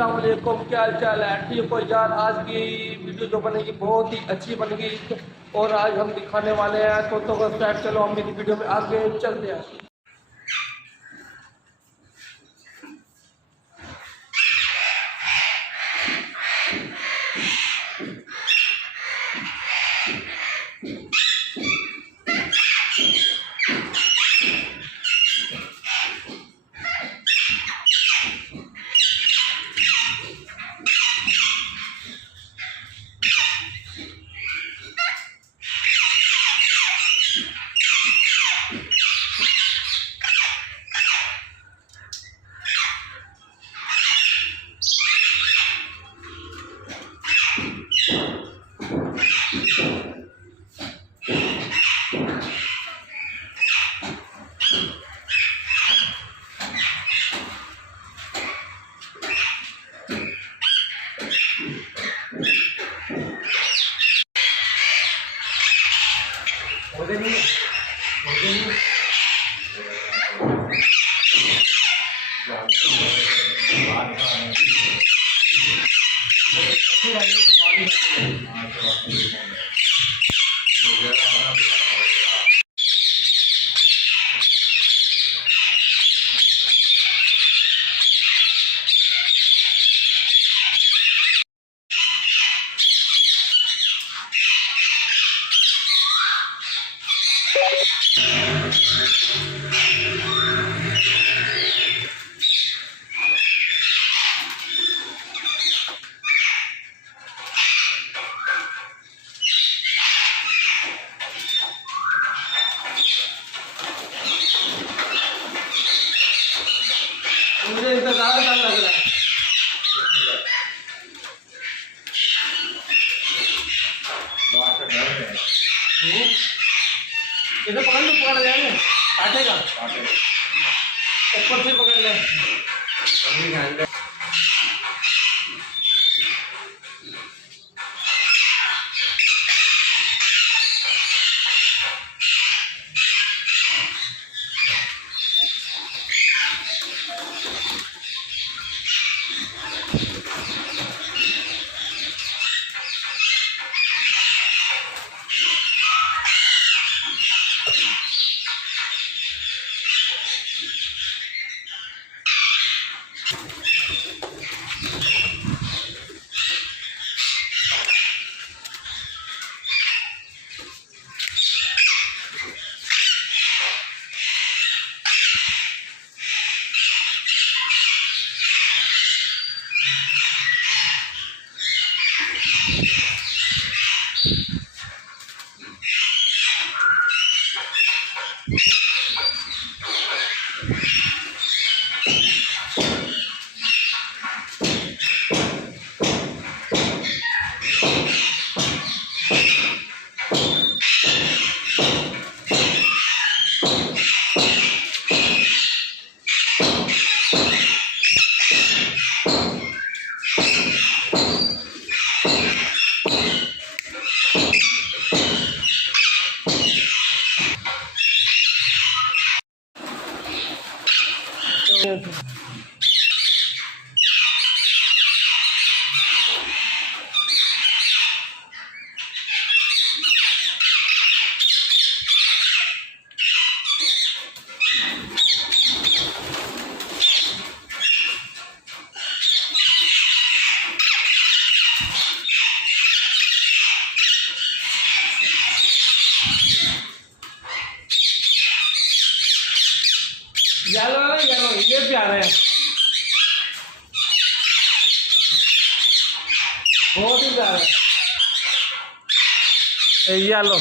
अस्सलामुअलैकुम, क्या हाल चाल है? ठीक हो यार? आज की वीडियो जो बनेगी बहुत ही अच्छी बनेगी और आज हम दिखाने वाले हैं तोतों का स्टैट। चलो हम मेरी वीडियो में आगे चलते हैं। मुझे इंतजार लग रहा है। इधर पकड़ लो, पकड़ जाएंगे, काटेगा, ऊपर से पकड़ ले। येलो येलो ये प्यारे हैं, बहुत ही प्यारे। येलो